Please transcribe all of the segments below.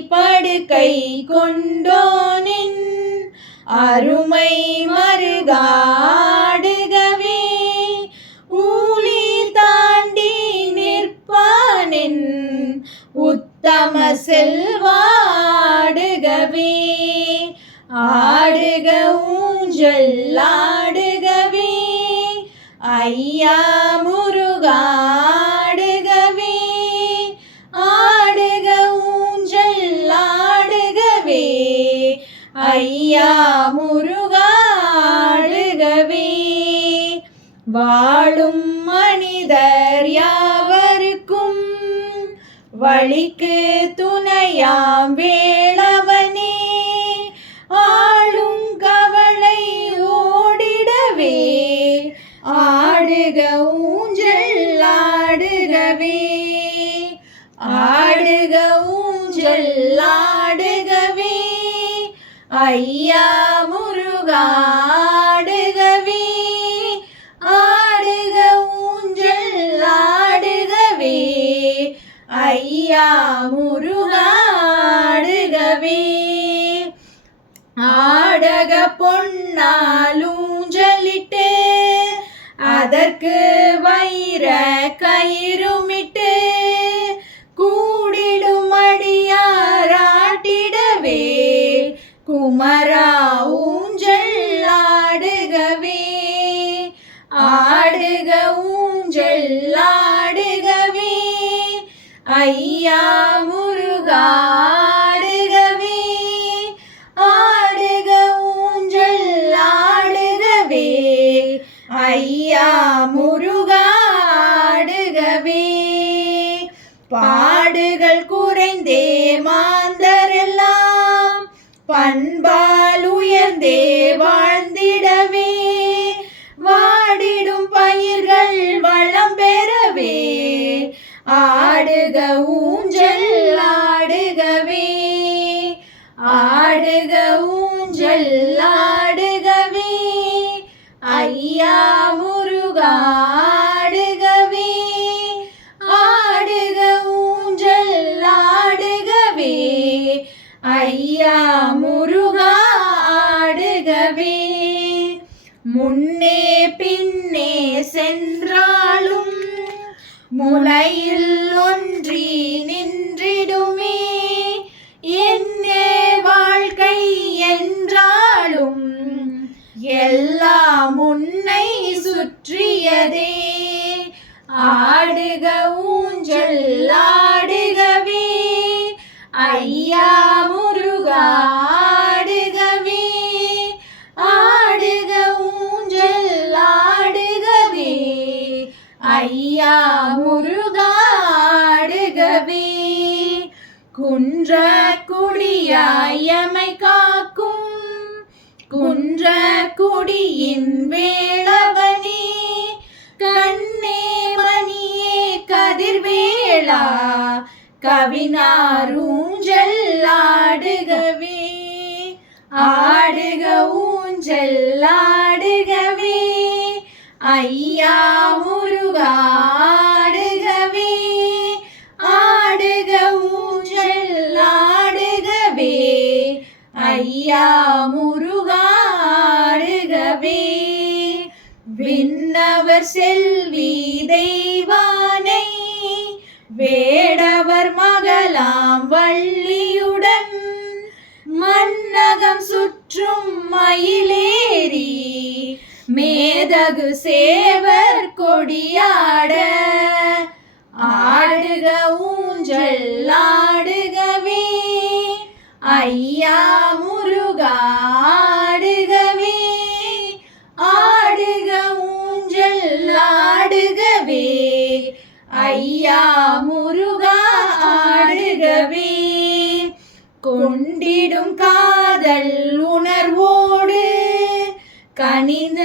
ஆலி படுக்கை கொண்டோனின் அருமை மருகாடுகவே. ஊழி தாண்டி நிற்பானின் உத்தம செல்வாடுகவே. ஆடுக ஊஞ்சல் ஆடுகவே. ஐயா முருகா ஐயா முருகாடுகவே வாழும் மனிதர் யாவருக்கும் வழிக்கு துணையாம் வேளவனே. ஆளும் கவலை ஓடிடவே. ஆடுக ஊஞ்சல் ஆடுகவே. ஆடுக ஊஞ்சல் ஆடுகவே ஐயா முருகாடுகவே ஆடுக ஊஞ்சல் ஆடுகவே ஐயா முருகாடுகவே ஆடக பொன்னாலும் ஊஞ்சல் ஐயா முருகா குடியாயமை காக்கும் குன்ற குடியின் வேளவனே கண்ணே மணியே கதிர்வேளா கவினாரூஞ்சல் ஆடுகவே ஆடுக ஊஞ்சல் ஆடுகவே ஐயா முருகா ஐயா முருகாடுகவே விண்ணவர் செல்வி தெய்வானை. வேடவர் மகளாம் வள்ளியுடன். மன்னகம் சுற்றும் மயிலேறி. மேதகு சேவர் கொடியாட. ஆடுக ஊஞ்சல் ஆடுகவே ஐயா முருகாடுகவே ஆடுக ஊஞ்சல் ஆடுகவே ஐயா முருகா ஆடுகவே கொண்டிடும் காதல் உணர்வோடு கனிந்த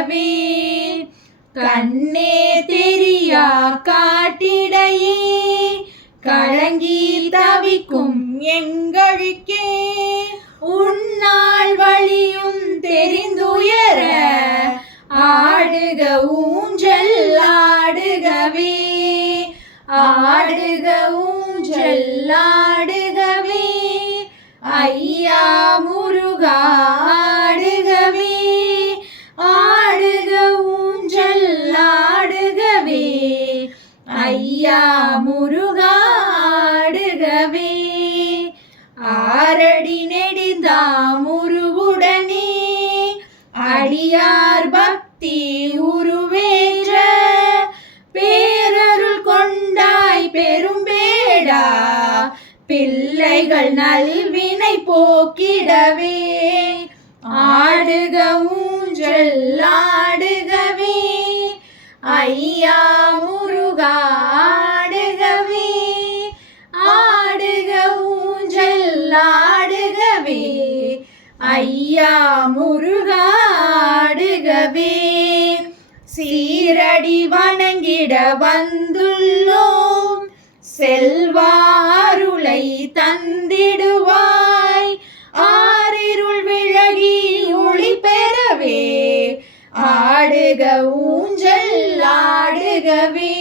ஆடுகவே கண்ணே தெரியா காட்டிடையே. கலங்கி தவிக்கும் எங்களுக்கே உன்னால் வழியும் தெரிந்துயர. ஆடுக ஊஞ்சல் ஆடுகவே. ஆடுக ஊஞ்சல் ஆடுகவே. ஐயா முருகா. ஐயா முருகாடுகவே ஆரடி நெடிந்தா முருவுடனே. அடியார் பக்தி உருவேற்ற. பேரருள் கொண்டாய் பெரும்பேடா. பிள்ளைகள் நல்வினை போக்கிடவே. ஆடுக ஊஞ்சல் ஆடுகவே. ஐயா முருகா ஆடுகவே ஆடுக ஊஞ்சல் ஆடுகவே ஐயா முருகா ஆடுகவே சீரடி வணங்கிட வந்துள்ளோம். செல்வாருளை தந்திடுவாய். ஆறிருள் விலகி ஒளி பெறவே. ஆடுக ஊஞ்சல் ஆடுகவே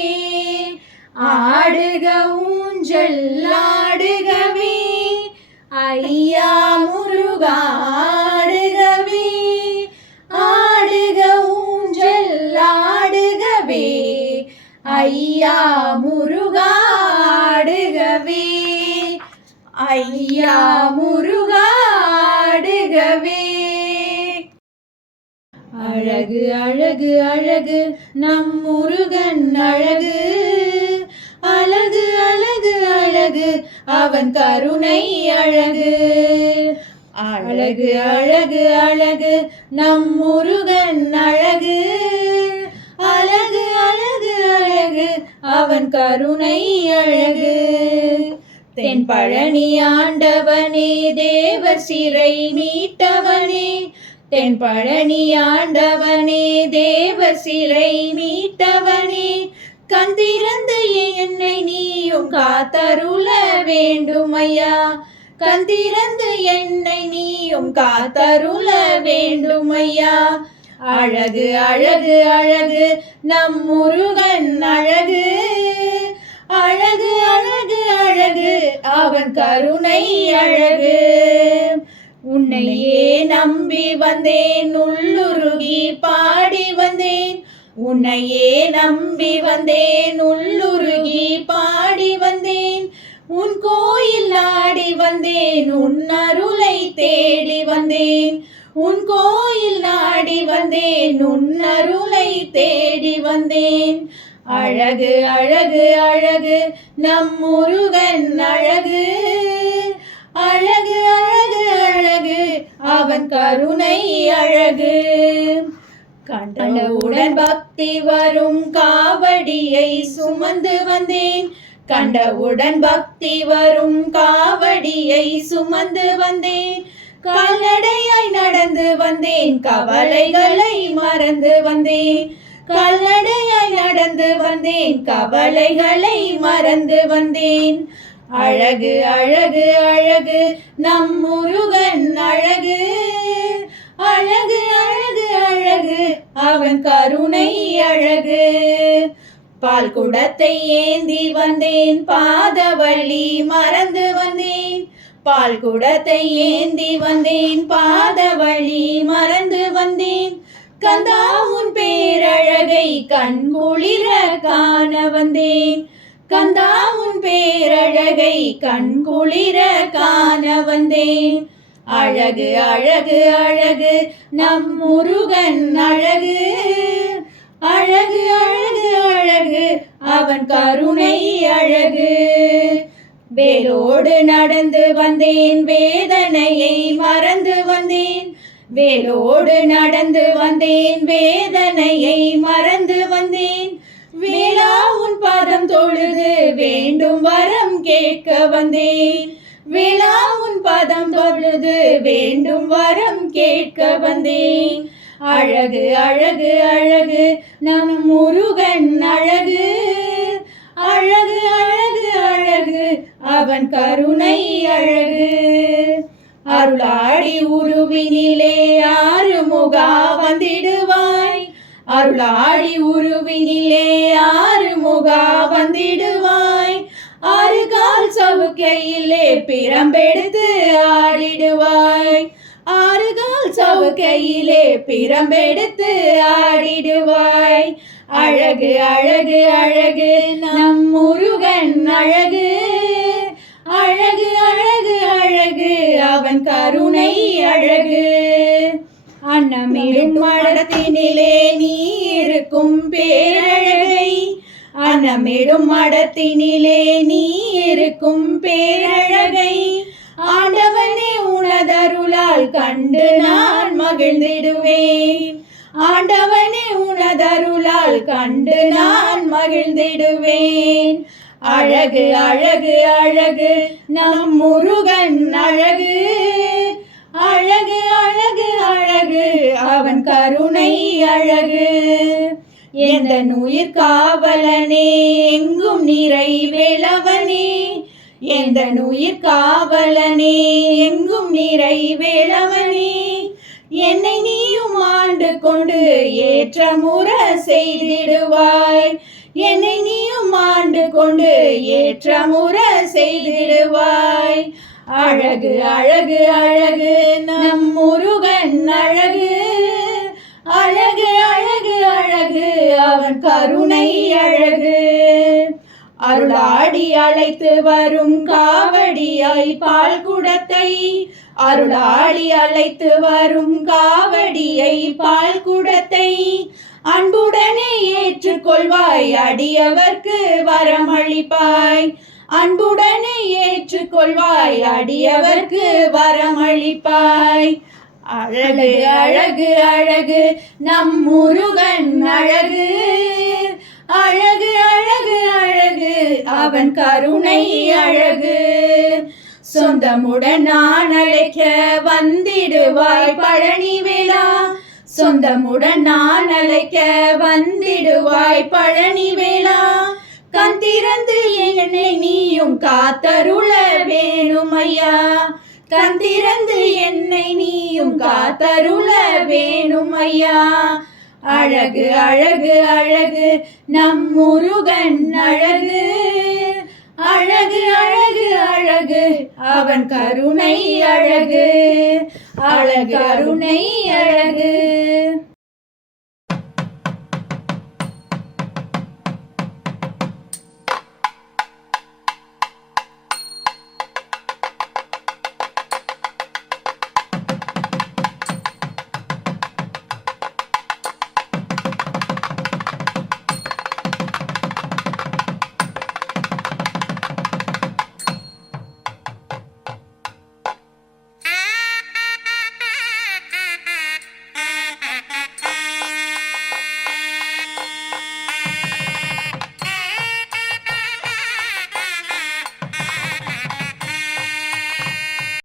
ஆடுக ஊஞ்சல் ஆடுகவே ஐயா முருகா ஆடுகவே ஆடுக ஊஞ்சல் ஆடுகவே ஐயா அழகு அழகு நம் முருகன் அழகு. அழகு அழகு அழகு அவன் கருணை அழகு. அழகு அழகு அழகு நம் முருகன் அழகு. அழகு அழகு அழகு அவன் கருணை அழகு. தென் பழனி ஆண்டவனே தேவர் சிறை மீட்டவனே தென் பழனி ஆண்டவனே தேவர் சிறை மீட்டவனே கந்திறந்து என்னை நீயும் காத்தருள வேண்டும் ஐயா கந்திறந்து என்னை நீயும் காத்தருள வேண்டும் ஐயா அழகு அழகு அழகு நம் முருகன் அழகு. அழகு அழகு அழகு அவன் கருணை அழகு. உன்னையே நம்பி வந்தேன் உள்ளுருகி பாடி வந்தேன். உன்னையே நம்பி வந்தேன் உள்ளுருகி பாடி வந்தேன். உன் கோயில் நாடி வந்தேன் உன் அருளை தேடி வந்தேன். உன் கோயில் நாடி வந்தேன் உன் அருளை தேடி வந்தேன். அழகு அழகு அழகு நம் முருகன் அழகு. அழகு அழகு அழகு. அவன் கருணை அழகு. கண்டவுடன் பக்தி வரும் காவடியை சுமந்து வந்தேன். கண்டவுடன் பக்தி வரும் காவடியை சுமந்து வந்தேன். கால்நடையாய் நடந்து வந்தேன். கவலைகளை மறந்து வந்தேன். கால்நடையாய் நடந்து வந்தேன். கவலைகளை மறந்து வந்தேன். அழகு அழகு அழகு நம் முருகன் அழகு. அழகு அழகு அழகு அவன் கருணை அழகு. பால் குடத்தை ஏந்தி வந்தேன் பாதவள்ளி மறந்து வந்தேன். பால் குடத்தை ஏந்தி வந்தேன் பாதவழி மறந்து வந்தேன். கந்தா உன் பேரழகை கண் குளிர காண வந்தேன். கந்தா உன் பேரழகை கண் குளிர காண வந்தேன் அழகு அழகு அழகு நம் முருகன் அழகு. அழகு அழகு அழகு அவன் கருணை அழகு. வேலோடு நடந்து வந்தேன் வேதனையை மறந்து வந்தேன். வேலோடு நடந்து வந்தேன் வேதனையை மறந்து வந்தேன். வேளா உன் பாதம் தொழுது வேண்டும் வரம் கேட்க வந்தேன். வேளா உன் பாதம் தொழுது வேண்டும் வரம் கேட்க வந்தேன். அழகு அழகு அழகு நம் முருகன் அழகு. அழகு அழகு அழகு அவன் கருணை அழகு. அருளாடி உருவினிலே ஆறு முகா வந்திடுவான். அருளாடி உருவினிலே ஆறு முகா வந்திடுவாய். ஆறு கால் சவுக்கையிலே பிரம்பெடுத்து ஆடிடுவாய். ஆறு கால் சவுக்கையிலே பிரம்பெடுத்து ஆடிடுவாய். அழகு அழகு அழகு நம் முருகன் அழகு. அழகு அழகு அழகு அவன் கருணை அழகு. அன்னமிடும் மடத்தினிலே நீ இருக்கும் பேரழகை. அன்னமிடும் மடத்தினிலே நீ இருக்கும் பேரழகை. ஆண்டவனே உனதருளால் கண்டு நான் மகிழ்ந்திடுவேன். ஆண்டவனே உனதருளால் கண்டு நான் மகிழ்ந்திடுவேன். அழகு அழகு அழகு நம் முருகன் அழகு. அழகு அழகு அழகு. அவன் கருணை அழகு. எந்த உயிர் காவலனே எங்கும் நிறைவேளவனே எந்த உயிர் காவலனே எங்கும் நிறைவேளவனே என்னை நீயும் ஆண்டு கொண்டு ஏற்ற முற செய்திடுவாய். என்னை நீயும் ஆண்டு கொண்டு ஏற்ற முற செய்திடுவாய். அழகு அழகு அழகு நம் முருகன் அழகு. அழகு அழகு அழகு அவன் கருணை அழகு. அருளாடி அழைத்து வரும் காவடியாய் பால் குடத்தை. அருளாடி அழைத்து வரும் காவடியை பால் குடத்தை. அன்புடனே ஏற்றுக்கொள்வாய் அடியவர்க்கு வரமளிப்பாய். அன்புடனே ஏற்றுக்கொள்வாய் அடியவர்க்கு வரமளிப்பாய். அழகு அழகு அழகு நம் முருகன் அழகு. அழகு அழகு அழகு அவன் கருணை அழகு. சொந்தமுடன் நான் அழைக்க வந்திடுவாய் பழனி வேளா சொந்தமுடன் நான் அழைக்க வந்திடுவாய் பழனி வேளா கண் திறந்து என்னை நீயும் காத்தருள வேணும் ஐயா கண் திறந்து என்னை நீயும் காத்தருள வேணும் ஐயா அழகு அழகு அழகு நம் முருகன் அழகு. அழகு அழகு அழகு அவன் கருணை அழகு. அழகு அருணை அழகு.